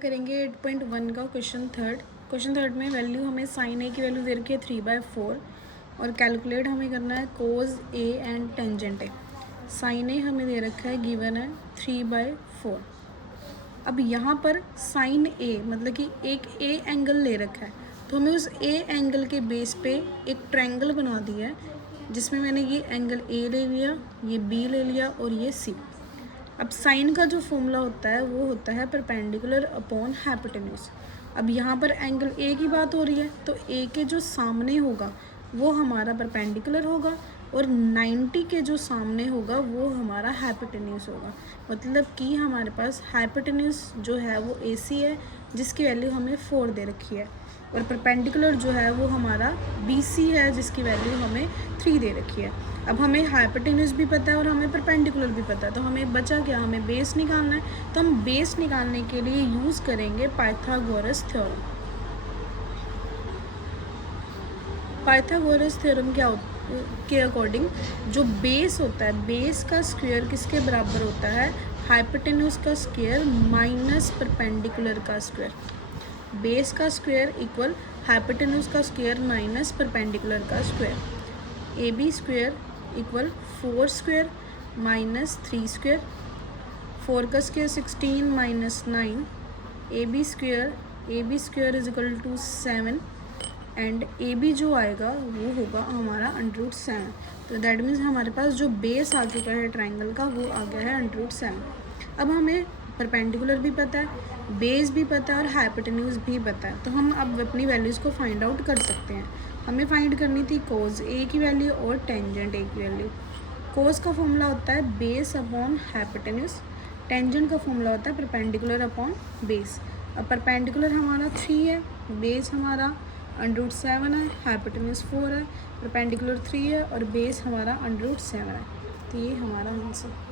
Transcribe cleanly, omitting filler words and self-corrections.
करेंगे 8.1 का question third में वैल्यू हमें साइन ए की वैल्यू दे रखी है 3/4 और कैलकुलेट हमें करना है cos a and tangent a. Sine a हमें दे रखा है गिवन है 3/4। अब यहाँ पर साइन ए मतलब कि एक ए एंगल ले रखा है, तो हमें उस ए एंगल के बेस पे एक ट्रायंगल बना दिया है जिसमें मैंने ये एंगल ए ले लिया, ये बी ले लिया और ये सी। अब साइन का जो फॉर्मूला होता है वो होता है परपेंडिकुलर अपॉन हाइपोटेन्यूज। अब यहाँ पर एंगल ए की बात हो रही है तो ए के जो सामने होगा वो हमारा परपेंडिकुलर होगा और 90 के जो सामने होगा वो हमारा हाइपोटेन्यूज होगा। मतलब कि हमारे पास हाइपोटेन्यूज जो है वो ए सी है जिसकी वैल्यू हमें 4 दे रखी है और परपेंडिकुलर जो है वो हमारा बी सी है जिसकी वैल्यू हमें 3 दे रखी है। अब हमें हाइपोटेन्यूज भी पता है और हमें परपेंडिकुलर भी पता है, तो हमें बचा क्या, हमें बेस निकालना है। तो हम बेस निकालने के लिए यूज़ करेंगे पाइथागोरस थ्योरम। पाइथागोरस थ्योरम के अकॉर्डिंग जो बेस होता है, बेस का स्क्वायर किसके बराबर होता है, हाइपोटेन्यूज का स्क्वायर माइनस परपेंडिकुलर का स्क्वायर। बेस का स्क्वायर इक्वल हाइपोटेन्यूज का स्क्वायर माइनस परपेंडिकुलर का square. A B square equal 4 square minus 3 square. 4 का square 16 minus 9। A B square is equal to 7 and A B जो आएगा वो होगा हमारा √7। तो दैट मीन्स हमारे पास जो बेस आ चुका है ट्राइंगल का वो आ गया है √7। अब हमें परपेंडिकुलर भी पता है, बेस भी पता है और हाइपोटेन्यूज भी पता है, तो हम अब अपनी वैल्यूज़ को फाइंड आउट कर सकते हैं। हमें फाइंड करनी थी कोज ए की वैल्यू और टेंजेंट ए की वैल्यू। कोज का फॉर्मूला होता है बेस अपॉन हाइपोटेन्यूज, टेंजेंट का फॉर्मूला होता है परपेंडिकुलर अपॉन बेस। अब परपेंडिकुलर हमारा 3 है, बेस हमारा √7 है, हाइपोटेन्यूज 4 है, परपेंडिकुलर 3 है और बेस हमारा √7 है। तो ये हमारा आंसर।